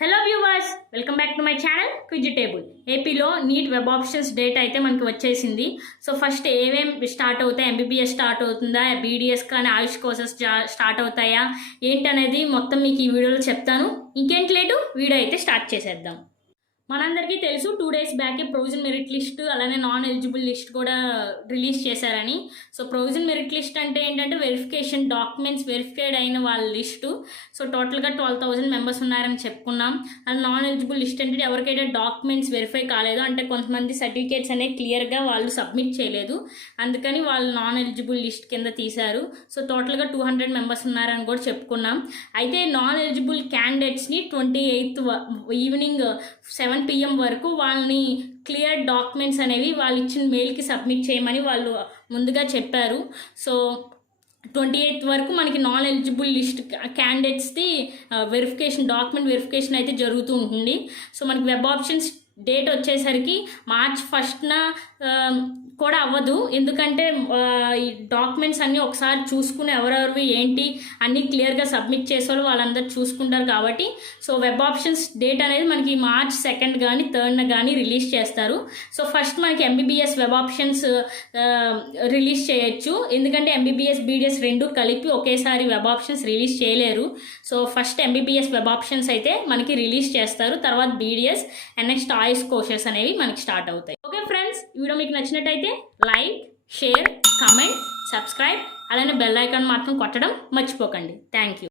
Hello viewers, welcome back to my channel Quizitable. ఏపీలో NEET web options date అయితే మనకి వచ్చేసింది. సో ఫస్ట్ ఏమేమి స్టార్ట్ అవుతాయి, ఎంబీబీఎస్ స్టార్ట్ అవుతుందా, బీడీఎస్ కానీ ఆయుష్ కోర్సెస్ స్టార్ట్ అవుతాయా ఏంటనేది మొత్తం మీకు ఈ వీడియోలో చెప్తాను. ఇంకేంటి లేటు వీడియో అయితే స్టార్ట్ చేసేద్దాం. మనందరికీ తెలుసు 2 days బ్యాకే ప్రొవిజన్ మెరిట్ లిస్ట్ అలానే నాన్ ఎలిజిబుల్ లిస్ట్ కూడా రిలీజ్ చేశారని. సో ప్రొవిజన్ మెరిట్ లిస్ట్ అంటే ఏంటంటే వెరిఫికేషన్ డాక్యుమెంట్స్ వెరిఫైడ్ అయిన వాళ్ళ లిస్టు. సో టోటల్గా 12,000 మెంబర్స్ ఉన్నారని చెప్పుకున్నాం. అండ్ నాన్ ఎలిజిబుల్ లిస్ట్ అంటే ఎవరికైతే డాక్యుమెంట్స్ వెరిఫై కాలేదు, అంటే కొంతమంది సర్టిఫికేట్స్ అనేవి క్లియర్గా వాళ్ళు సబ్మిట్ చేయలేదు, అందుకని వాళ్ళు నాన్ ఎలిజిబుల్ లిస్ట్ కింద తీశారు. సో టోటల్గా 200 మెంబర్స్ ఉన్నారని కూడా చెప్పుకున్నాం. అయితే నాన్ ఎలిజిబుల్ క్యాండిడేట్స్ని 28th ఈవినింగ్ 7 PM వరకు వాళ్ళని క్లియర్ డాక్యుమెంట్స్ అనేవి వాళ్ళు ఇచ్చిన మెయిల్కి సబ్మిట్ చేయమని వాళ్ళు ముందుగా చెప్పారు. సో 28th వరకు మనకి నాన్ ఎలిజిబుల్ లిస్ట్ క్యాండిడేట్స్ది వెరిఫికేషన్ డాక్యుమెంట్ వెరిఫికేషన్ అయితే జరుగుతూ ఉంటుంది. సో మనకి వెబ్ ఆప్షన్స్ డేట్ వచ్చేసరికి March 1st కూడా అవ్వదు, ఎందుకంటే ఈ డాక్యుమెంట్స్ అన్నీ ఒకసారి చూసుకుని ఎవరెవరివి ఏంటి అన్నీ క్లియర్గా సబ్మిట్ చేసేవాళ్ళు వాళ్ళందరూ చూసుకుంటారు కాబట్టి. సో వెబ్ ఆప్షన్స్ డేట్ అనేది మనకి March 2nd కానీ 3rd కానీ రిలీజ్ చేస్తారు. సో ఫస్ట్ మనకి ఎంబీబీఎస్ వెబ్ ఆప్షన్స్ రిలీజ్ చేయొచ్చు, ఎందుకంటే ఎంబీబీఎస్ బీడీఎస్ రెండు కలిపి ఒకేసారి వెబ్ ఆప్షన్స్ రిలీజ్ చేయలేరు. So first MBBS web options అయితే మనకి రిలీజ్ చేస్తారు, తర్వాత BDS and next Ayush courses అనేవి మనకి స్టార్ట్ అవుతాయి. ఓకే ఫ్రెండ్స్, ఈ వీడియో మీకు నచ్చినట్టయితే లైక్, షేర్, కామెంట్, సబ్స్క్రైబ్ అలానే బెల్ ఐకాన్ మాత్రం కొట్టడం మర్చిపోకండి. Thank you.